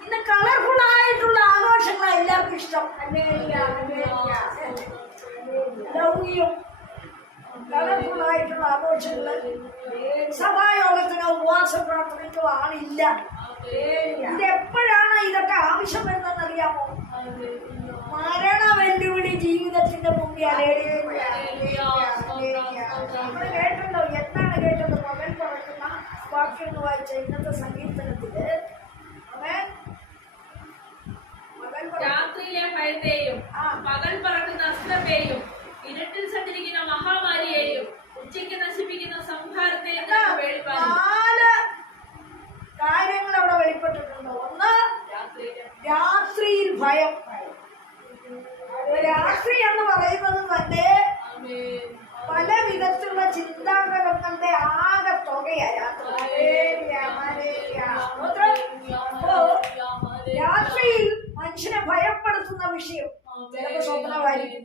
ഇന്ന് കളർഫുൾ ആയിട്ടുള്ള ആഘോഷങ്ങളാണ് എല്ലാവർക്കും ഇഷ്ടം. സഭായോഗത്തിനോ ഉപവാസ പ്രാർത്ഥനയ്ക്കോ ആളില്ല ഇത് എപ്പോഴാണ് ഇതൊക്കെ ആവശ്യം അറിയാമോ മരണ വെല്ലുവിളി ജീവിതത്തിന്റെ മുമ്പിൽ. നമ്മൾ കേട്ടല്ലോ എന്താണ് കേട്ടത്? മകൻ പറക്കുന്ന വാക്യങ്ങൾ വായിച്ച ഇന്നത്തെ സങ്കീർത്തനത്തിൽ അവൻ രാത്രിയിലെ ഭയത്തെയും പകൽ പറക്കുന്ന അസ്ത്രത്തെയും ഇരുട്ടിൽ സഞ്ചരിക്കുന്ന മഹാമാരിയെയും ഉച്ചയ്ക്ക് നശിപ്പിക്കുന്ന സംഹാരത്തെയും. നാല് കാര്യങ്ങൾ അവിടെ വെളിപ്പെട്ടിട്ടുണ്ട്. ഒന്ന് രാത്രിയിൽ ഭയം. രാത്രി എന്ന് പറയുന്നത് തന്നെ. പല വിധത്തിലുള്ള ചിന്താഗ്രഹങ്ങളുടെ ആകെ തുകയാ രാത്രി ഹല്ലേലൂയ, ഹല്ലേലൂയ. സ്തോത്രം. അപ്പോ രാത്രിയിൽ മനുഷ്യനെ ഭയപ്പെടുത്തുന്ന വിഷയം ചിലപ്പോ സ്വപ്നമായിരിക്കും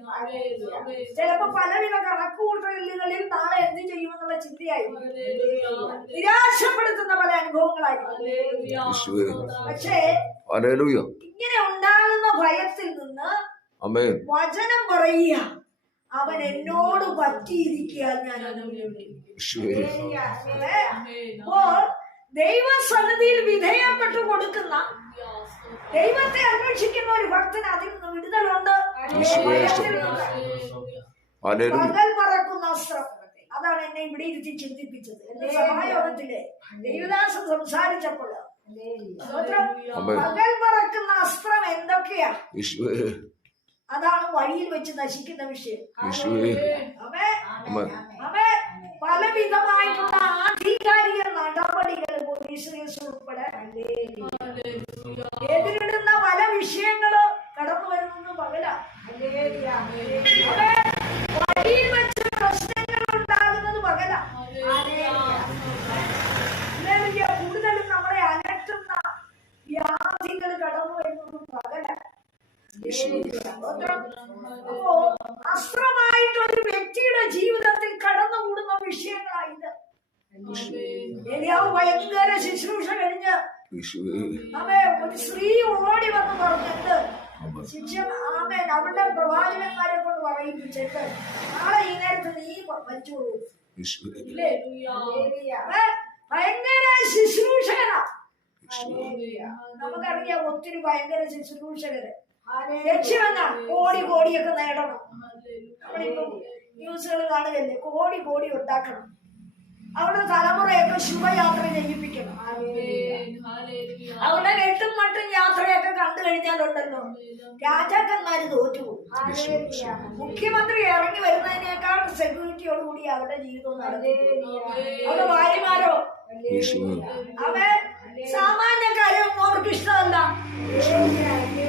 ചിലപ്പോ പലവിധ കണക്കുകൂട്ടലുകളിൽ നാളെ എന്ത് ചെയ്യുമെന്നുള്ള ചിന്തയായിരിക്കും. നിരാശപ്പെടുത്തുന്ന പല അനുഭവങ്ങളായിരിക്കും. പക്ഷേ ഇങ്ങനെ ഉണ്ടാകുന്ന ഭയത്തിൽ നിന്ന് ആമേൻ. വചനം പറയുക. അവൻ എന്നോട് പറ്റിയിരിക്കുക ഞാൻ അപ്പോൾ ദൈവസന്നിധിയിൽ വിധേയപ്പെട്ടു കൊടുക്കുന്ന ദൈവത്തെ അന്വേഷിക്കുന്ന ഒരു ഭക്തന് അതിൽ നിന്ന് വിടുതലുണ്ട്. പകൽ പറക്കുന്ന അസ്ത്രം അതാണ് എന്നെ ഇവിടെ ഇരുത്തി ചിന്തിപ്പിച്ചത്. എന്റെ സഭായോഗത്തിൽ ദേവദാസൻ സംസാരിച്ചപ്പോൾ. പകൽ പറക്കുന്ന അസ്ത്രം എന്തൊക്കെയാ? അതാണ് വഴിയിൽ വെച്ച് നശിക്കുന്ന വിഷയം. പലവിധമായിട്ടുള്ള ആധികാരിക നടപടികൾ പോലീസ് കേസ് ഉൾപ്പെടെ. എതിരിടുന്ന അപ്പോ അസ്ത്രമായിട്ട് ഒരു വ്യക്തിയുടെ ജീവിതത്തിൽ കടന്നുകൂടുന്ന വിഷയങ്ങളായത്. എലിയാവ് ഭയങ്കര ശുശ്രൂഷ കഴിഞ്ഞ് അവേ ഒരു സ്ത്രീ ഓടി വന്ന് പറഞ്ഞിട്ട് ശിക്ഷ ആമേൻ അവളുടെ പ്രവാചകന്മാരെ കൊണ്ട് പറയിപ്പിച്ചിട്ട് നാളെ ഈ നേരത്ത് നീ ഇല്ലേ ഭയങ്കര ശുശ്രൂഷകനാ. നമുക്കറിയാം ഒത്തിരി ഭയങ്കര ശുശ്രൂഷകര്. ലക്ഷ്യമെന്ന കോടി കോടിയൊക്കെ നേടണം. നമ്മളിപ്പം ന്യൂസുകൾ കാണുകയല്ലേ? കോടി കോടി ഉണ്ടാക്കണം. അവരുടെ തലമുറയൊക്കെ ശുഭയാത്ര ചെയ്യിപ്പിക്കണം. അവരുടെ വെട്ടും മട്ടും യാത്രയൊക്കെ കണ്ടു കഴിഞ്ഞാലുണ്ടല്ലോ. രാജാക്കന്മാര് തോറ്റുപോകും. മുഖ്യമന്ത്രി ഇറങ്ങി വരുന്നതിനേക്കാൾ സെക്യൂരിറ്റിയോടുകൂടി അവരുടെ ജീവിതം നടത്തി അവരുടെ ഭാര്യമാരോ? യേശുവേ അവൻ സാമാന്യക്കാരൊന്നും അവർക്ക് ഇഷ്ടമല്ല.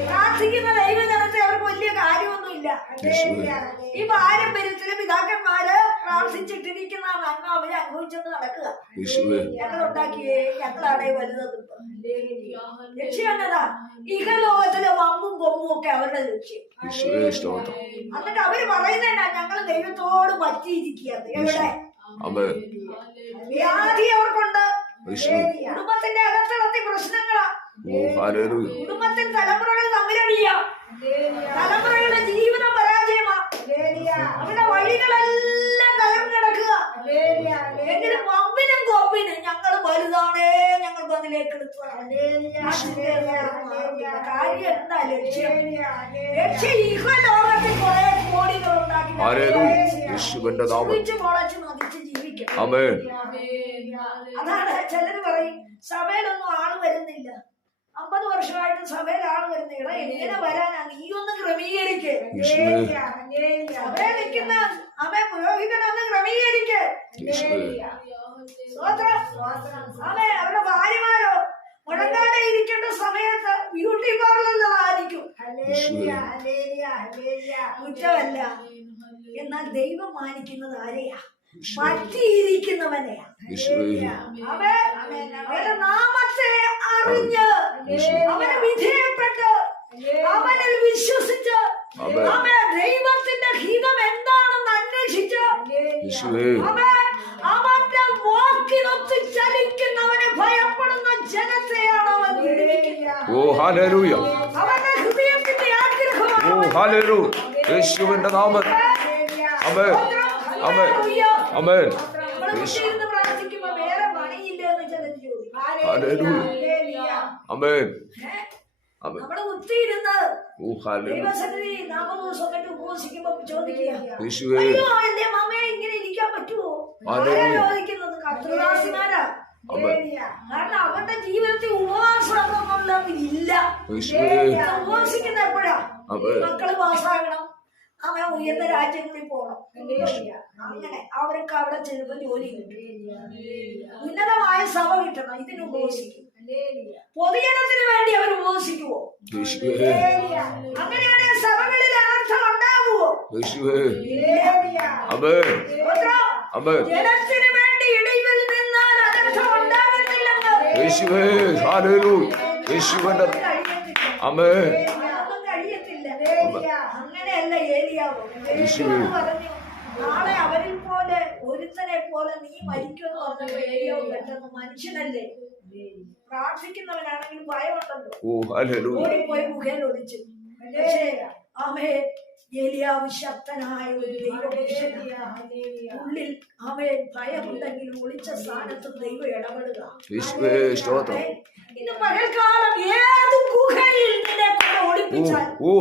പ്രാർത്ഥിക്കുന്ന ദൈവജനത്തെ അവർക്ക് വലിയ കാര്യമൊന്നുമില്ല. ഈ പാരമ്പര്യത്തിലെ പിതാക്കന്മാര് പ്രാർത്ഥിച്ചിട്ടിരിക്കുന്ന നന്മ അവർ അനുഭവിച്ചെന്ന് നടക്കുക. ഞങ്ങൾ ഉണ്ടാക്കിയേ ഞങ്ങളാണേ വലുത് ലക്ഷ്യം എന്നതാ ഇഹലോകത്തിലെ വമ്പും കൊമ്പും ഒക്കെ അവരുടെ ലക്ഷ്യം. എന്നിട്ട് അവർ പറയുന്നതല്ല ഞങ്ങൾ ദൈവത്തോട് പറ്റിയിരിക്കുകയാണ്. എവിടെ? വ്യാധി അവർക്കുണ്ട്. യേശുവേ കുടുംബത്തിന്റെ അകത്തളത്തി പ്രശ്നങ്ങളാ. കുടുംബത്തിൽ തലമുറകൾ തമ്മിലടിയാ. തലമുറകളുടെ ജീവിതം പരാജയമാ. അവരുടെ വഴികളെല്ലാം തകർന്നിടക്കുക എങ്കിലും വമ്പിനും കോപ്പിനും ഞങ്ങൾ വലുതാണേ. എടുത്തു കാര്യം എന്താ ലക്ഷ്യം ലക്ഷ്യം ഇഹലോകത്തിൽ കുറെ കോടികൾ ഉണ്ടാക്കി മുളച്ച് മതിച്ച് ജീവിക്കണം ആമേൻ അതാണ് ചിലര് പറയും സഭയിലൊന്നും ആൾ വരുന്നില്ല അമ്പത് വർഷമായിട്ട് സഭയിൽ ആൾ വരുന്നില്ല എങ്ങനെ വരാനാ നീ ഒന്ന് ക്രമീകരിക്ക് സഭയിൽ നിൽക്കുന്ന അവൻ പുരോഹിതനൊന്ന് ക്രമീകരിക്കേ അവരുടെ ഭാര്യമാരോ? മുടങ്ങാതെ ഇരിക്കേണ്ട സമയത്ത് ബ്യൂട്ടി പാർലറിലായിരിക്കും കുറ്റമല്ല. എന്നാൽ ദൈവം മാനിക്കുന്നത് ആരെയാ? പറ്റിയിരിക്കുന്നവനെയാ. അവന്റെ നാമത്തെ അറിഞ്ഞ് അവന് വിധേയപ്പെട്ട് അവനിൽ വിശ്വസിച്ച് ആമേൻ. ദൈവത്തിന്റെ ഹിതം എന്താണെന്ന് അന്വേഷിച്ച് വാക്കിനൊത്ത് ചലിക്കുന്നവനെ ഭയപ്പെടുന്ന ജനത്തെയാണ് അവൻ ഓ ഹാലലൂയ അവന്റെ ഹൃദയത്തിന്റെ ഓ ആഗ്രഹമാണ് ഹാലലൂ യേശുവിന്റെ നാമം. അമേൻ അമേൻ അമേൻ. അമേൻ ഓ ചോദിക്കുക. കാരണം അവരുടെ ജീവിതത്തിൽ ഉപവാസം ഇല്ല ഉപവസിക്കുന്ന എപ്പോഴാ. മക്കൾ പാസ്സാകണം. അവൻ ഉയർന്ന രാജ്യങ്ങളിൽ പോകണം. അങ്ങനെ അവർക്ക് അവിടെ ചെല്ലുമ്പോ ജോലി കിട്ടും. ഉന്നതമായ സഭ കിട്ടണം. ഇതിന് ഉപവസിക്കും പൊതുജനത്തിന് വേണ്ടി അവർ ഉപവസിക്കുവോ യേശുവേ. അങ്ങനെയാണെങ്കിൽ സഭകളിൽ അനർത്ഥം ഉണ്ടാകുവോ ജനത്തിന് വേണ്ടി ഇടയിൽ നിന്നാൽ അനർത്ഥം ഉണ്ടാകുന്നില്ലെന്ന് യേശുവേ ഹാലലൂ യേശുവിന്റെ അമ്മേ. അങ്ങനെയല്ല ഏലിയാവോ പറഞ്ഞു നാളെ അവരിൽ പോലെ ഒരുത്തനെ പോലെ നീ മരിക്കുമെന്ന് പറഞ്ഞപ്പോ ഏലിയാവ് പെട്ടെന്ന് മനുഷ്യനല്ലേ? പ്രാർത്ഥിക്കുന്നവനാണെങ്കിൽ ഭയമുണ്ടല്ലോ. ഓടിപ്പോയി മുഖേൽ ഒളിച്ചു പക്ഷേ ആമേ ഏലിയാവ് ശക്തനായ ഒരു ദൈവപുരുഷനാണ് ഉള്ളിൽ അവൻ ഭയമുണ്ടെങ്കിൽ ഒളിച്ച സ്ഥാനത്ത് ദൈവം ഇടപെടുക. ഇന്ന് പകൽക്കാലം ഏത് ഗുഹയിൽ നിന്നെ കൊണ്ട് ഓ ഒളിപ്പിച്ചാൽ ഓ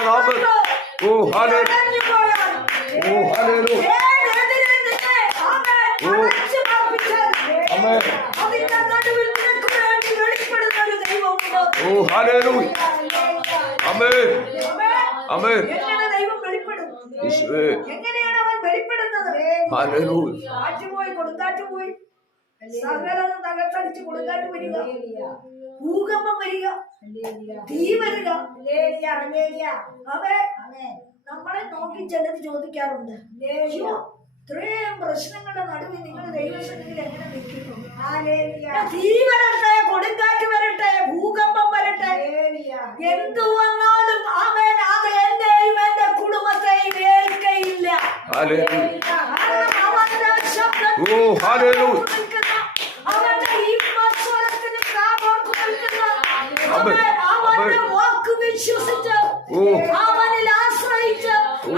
നാമത്തിൽ. ഓ ഹാലലൂയ ഭയങ്കര പോയാൽ, യേശുവേ തകർത്തടിച്ച് വരിക. ഭൂകമ്പം വരിക. തീ വരിക. നമ്മളെ നോക്കി ചിലർ ചോദിക്കാറുണ്ട്. ഇത്രയും പ്രശ്നങ്ങളുടെ നടുവിൽ നിങ്ങൾ ദൈവസന്നിധിയിൽ എങ്ങനെ നിൽക്കുന്നു? തീ വരട്ടെ കൊടുങ്കാറ്റ് വരട്ടെ ഭൂകമ്പം വരട്ടെ. എന്തു വന്നാലും അവൻ അത് എന്റെയും എന്റെ കുടുംബത്തെയും ഏൽക്കയില്ല ഹാലലൂയ കാരണം അവന്റെ ശബ്ദം ഓ ഹാലലൂയ നിൽക്കുന്ന, അവന്റെ ഈശ്വരത്തിന് കാതോർത്ത് നിൽക്കുന്ന, അവൻ അവന്റെ വാക്ക് വിശ്വസിച്ച് അവനിൽ ആശ്രയിച്ച്.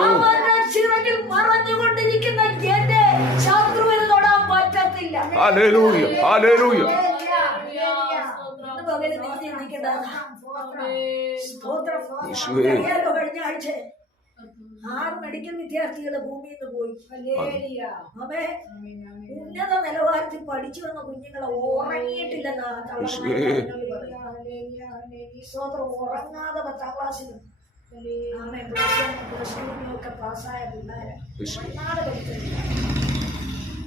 അവന്റെ ചിറകിൽ മറഞ്ഞുകൊണ്ടിരിക്കുന്ന എന്റെ ശത്രുവിന് തൊടാൻ പറ്റത്തില്ല. കഴിഞ്ഞ ആഴ്ച ആറ് മെഡിക്കൽ വിദ്യാർത്ഥികൾ ഭൂമിയിൽ നിന്ന് പോയി അവേ ഉന്നത നിലവാരത്തിൽ പഠിച്ചു വന്ന കുഞ്ഞുങ്ങളെ ഉറങ്ങിയിട്ടില്ലെന്നാ. സ്തോത്രം ഉറങ്ങാതെ പത്താം ടുവിനും ഒക്കെ പാസ്സായ പിള്ളേരെ യേശുവേ. ഉറങ്ങാതെ പഠിച്ചില്ല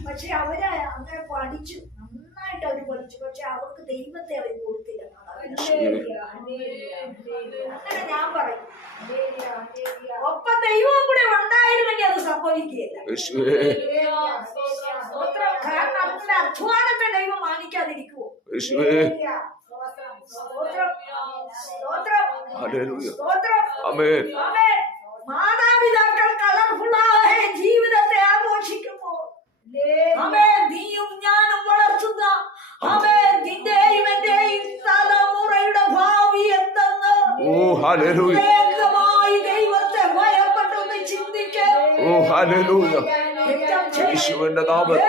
പക്ഷെ അവർ അങ്ങനെ പഠിച്ചു. നന്നായിട്ട് അവർ പഠിച്ചു. പക്ഷെ അവർക്ക് ദൈവത്തെ അവർ കൊടുത്തില്ല. ഒപ്പം ദൈവവും കൂടെ ഉണ്ടായിരുന്നെങ്കിൽ അത് സംഭവിക്കുകയില്ല. കാരണം അധ്വാനത്തെ ദൈവം മാനിക്കാതിരിക്കുവോ. മാതാപിതാക്കൾ കളർഫുള്ളായ ജീവിതത്തെ ആഘോഷിക്കുമ്പോൾ രക്തം ഹാലൂയ യേശുവിന്റെ നാമം